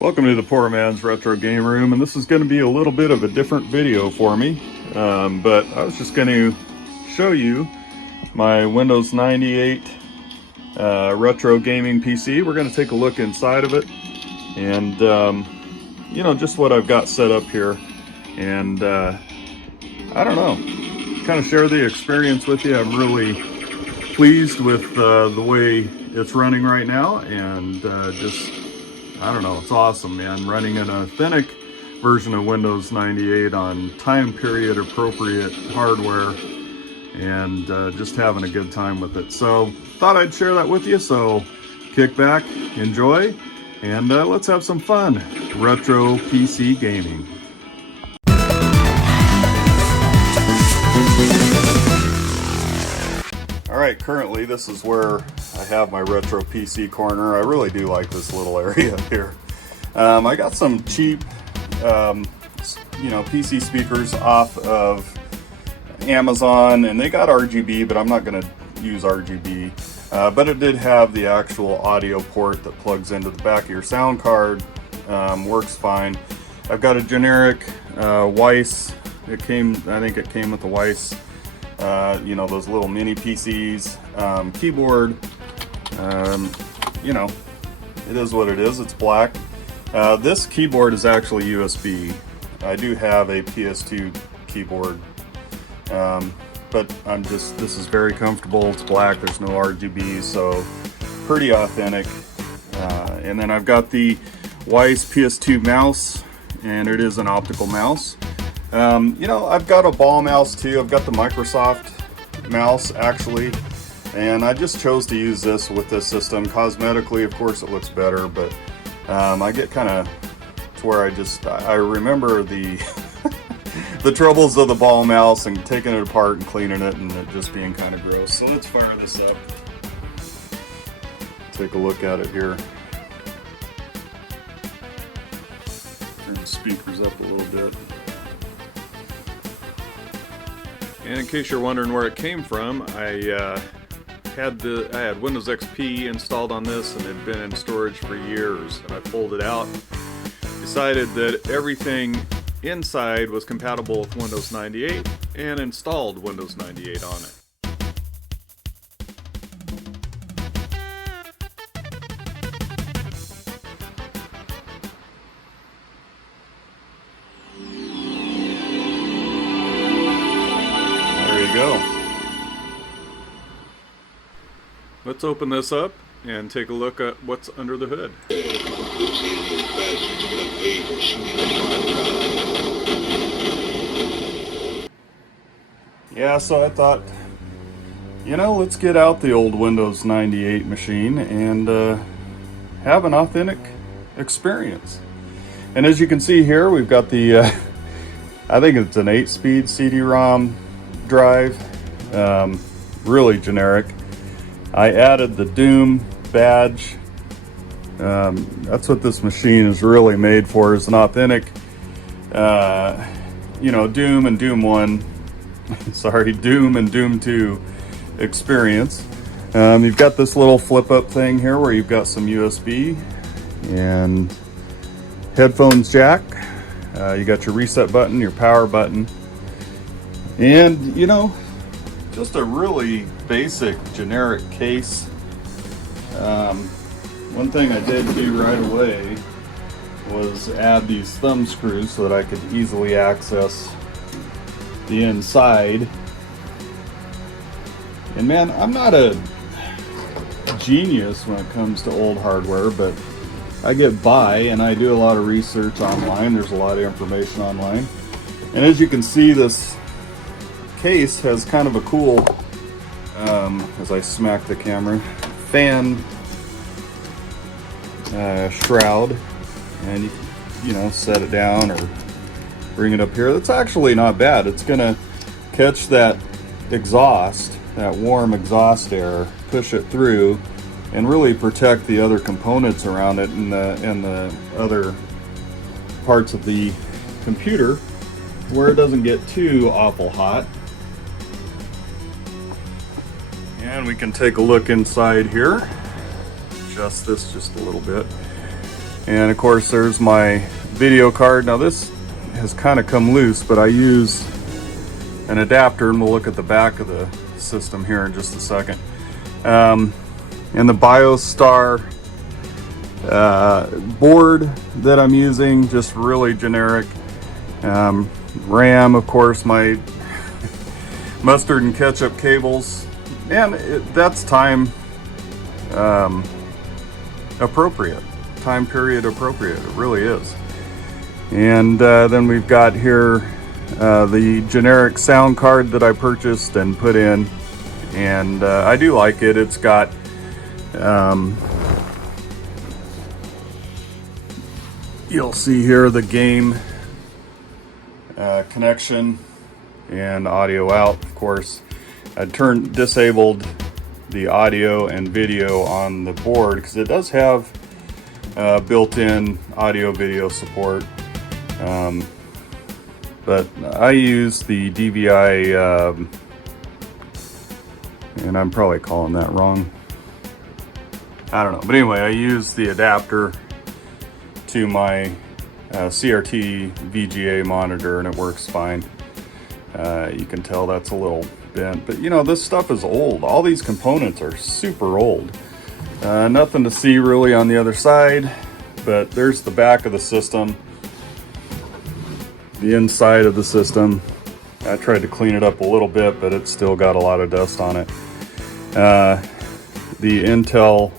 Welcome to the Poor Man's Retro Game Room, and this is going to be a little bit of a different video for me, but I was just going to show you my Windows 98 retro gaming PC. We're going to take a look inside of it and, you know, just what I've got set up here, and I don't know, kind of share the experience with you. I'm really pleased with the way it's running right now, and just I don't know, it's awesome, man. Running an authentic version of Windows 98 on time period appropriate hardware and just having a good time with it. So thought I'd share that with you. So kick back, enjoy, and let's have some fun. Retro PC gaming. Alright, currently this is where I have my retro PC corner. I really do like this little area here. I got some cheap, you know, PC speakers off of Amazon, and they got RGB, but I'm not going to use RGB. But it did have the actual audio port that plugs into the back of your sound card. Works fine. I've got a generic Weiss. I think it came with the Weiss. You know, those little mini PCs, keyboard, you know, it is what it is. It's black. This keyboard is actually USB. I do have a PS2 keyboard, but this is very comfortable. It's black. There's no RGB, so pretty authentic. And then I've got the Weiss PS2 mouse, and it is an optical mouse. You know, I've got a ball mouse too. I've got the Microsoft mouse actually, and I just chose to use this with this system. Cosmetically, of course, it looks better, but I get kind of to where I remember the the troubles of the ball mouse and taking it apart and cleaning it and it just being kind of gross. So let's fire this up. Take a look at it here. Turn the speakers up a little bit. And in case you're wondering where it came from, I had Windows XP installed on this, and it had been in storage for years. And I pulled it out, decided that everything inside was compatible with Windows 98, and installed Windows 98 on it. Go. Let's open this up and take a look at what's under the hood. Yeah, so I thought, you know, let's get out the old Windows 98 machine and have an authentic experience. And as you can see here, we've got the, I think it's an 8-speed CD-ROM drive, really generic. I added the Doom badge. That's what this machine is really made for, is an authentic, you know, Doom and Doom 1, sorry, Doom and Doom 2 experience. You've got this little flip up thing here where you've got some USB and headphones jack. You got your reset button, your power button. And, you know, just a really basic, generic case. One thing I did do right away was add these thumb screws so that I could easily access the inside. And man, I'm not a genius when it comes to old hardware, but I get by and I do a lot of research online. There's a lot of information online. And as you can see, this case has kind of a cool, as I smack the camera, fan shroud, and you know, set it down or bring it up here. That's actually not bad. It's gonna catch that exhaust, that warm exhaust air, push it through, and really protect the other components around it and the other parts of the computer where it doesn't get too awful hot. And we can take a look inside here. Adjust this just a little bit. And of course there's my video card. Now this has kind of come loose, but I use an adapter, and we'll look at the back of the system here in just a second. And the BioStar board that I'm using, just really generic. RAM, of course, my mustard and ketchup cables, and that's time appropriate, time period appropriate. It really is. And then we've got here the generic sound card that I purchased and put in, and I do like it. It's got you'll see here the game connection and audio out. Of course, I disabled the audio and video on the board because it does have built-in audio video support, but I use the DVI, and I'm probably calling that wrong, I don't know, but anyway, I use the adapter to my CRT VGA monitor, and it works fine. You can tell that's a little bent, but you know, this stuff is old. All these components are super old. Nothing to see really on the other side, but there's the back of the system, the inside of the system. I tried to clean it up a little bit, but it's still got a lot of dust on it. The Intel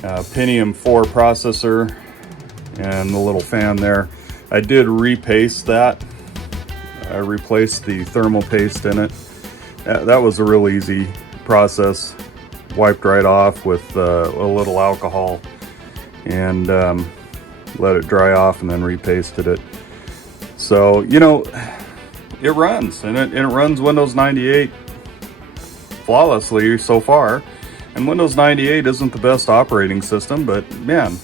Pentium 4 processor and the little fan there. I did repaste that. I replaced the thermal paste in it. That was a real easy process. Wiped right off with a little alcohol and let it dry off, and then repasted it. So, you know, it runs, and it runs Windows 98 flawlessly so far. And Windows 98 isn't the best operating system, but man,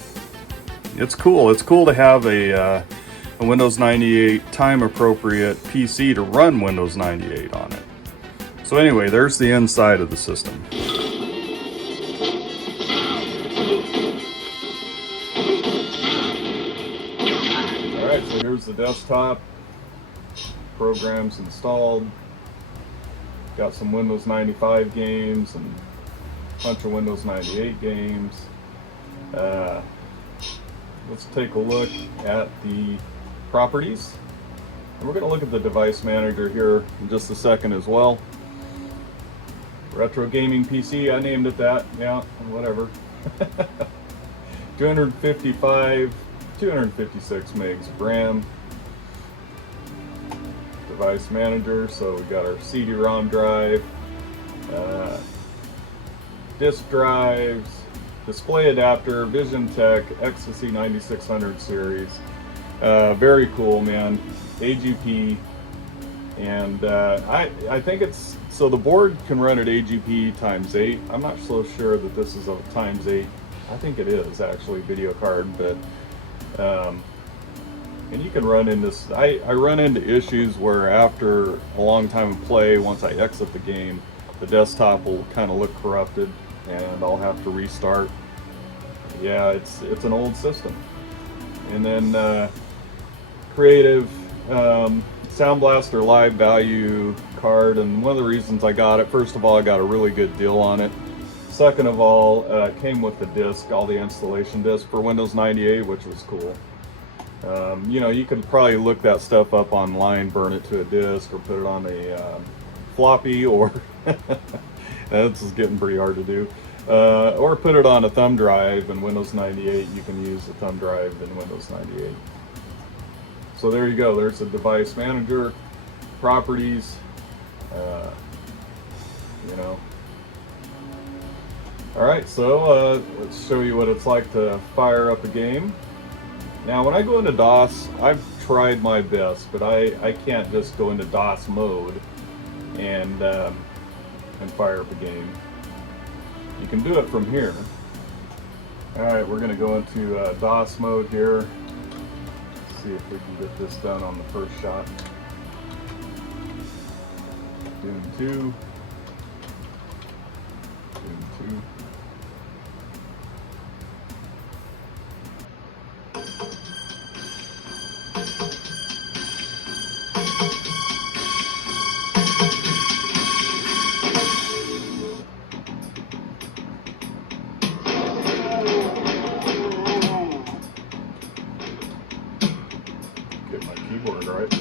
it's cool. It's cool to have a Windows 98 time-appropriate PC to run Windows 98 on it. So anyway, there's the inside of the system. All right, so here's the desktop. Programs installed. Got some Windows 95 games and a bunch of Windows 98 games. Let's take a look at the properties. And we're going to look at the device manager here in just a second as well. Retro gaming PC, I named it that. Yeah, whatever. 256 megs of RAM. Device manager, so we got our CD-ROM drive, disk drives, display adapter, Vision Tech, Ecstasy 9600 series. Very cool, man. AGP, and I think it's, so the board can run at AGP ×8. I'm not so sure that this is a ×8. I think it is actually video card, but and you can run into this. I run into issues where after a long time of play, once I exit the game, the desktop will kind of look corrupted, and I'll have to restart. Yeah, it's an old system. And then Creative Sound Blaster Live Value card, and one of the reasons I got it, first of all, I got a really good deal on it. Second of all, it came with the disc, all the installation disc for Windows 98, which was cool. You know, you could probably look that stuff up online, burn it to a disc, or put it on a floppy, or this is getting pretty hard to do. Or put it on a thumb drive in Windows 98. You can use a thumb drive in Windows 98. So there you go. There's the device manager, properties, you know. All right, so let's show you what it's like to fire up a game. Now, when I go into DOS, I've tried my best, but I can't just go into DOS mode and fire up a game. You can do it from here. All right, we're going to go into DOS mode here. Let's see if we can get this done on the first shot. Doom 2. Doom 2. Get my keyboard right.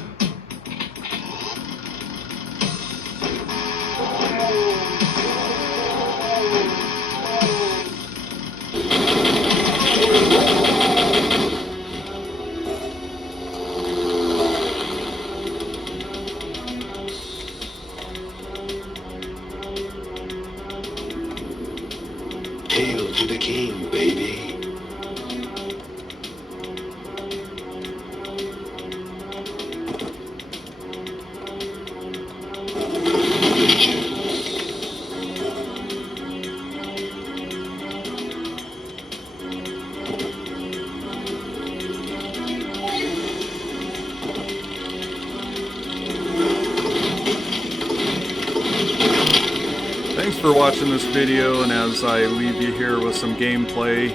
Hail to the king, baby. Thanks for watching this video, and as I leave you here with some gameplay,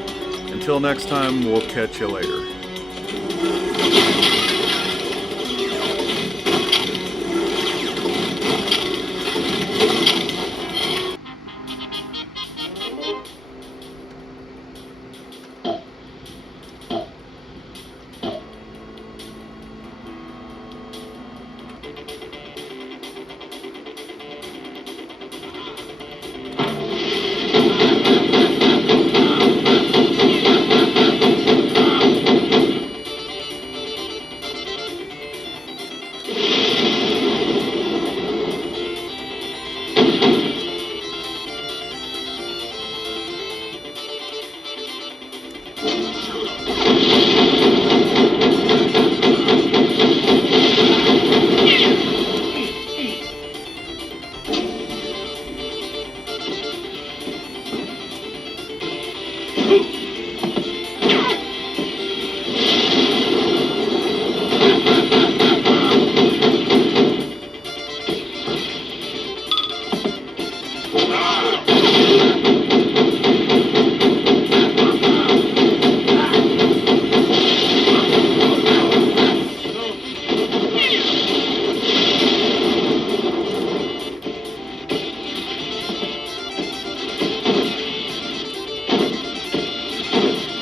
until next time, we'll catch you later.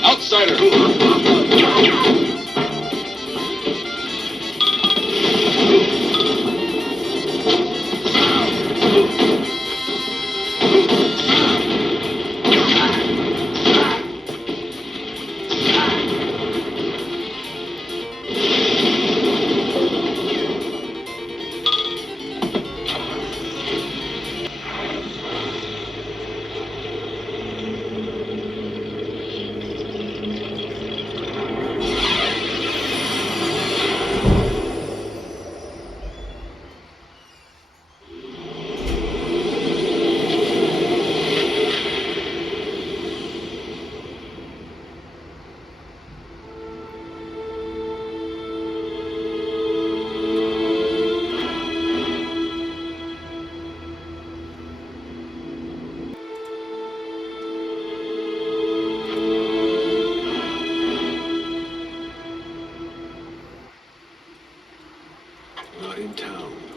Outsider! Not in town.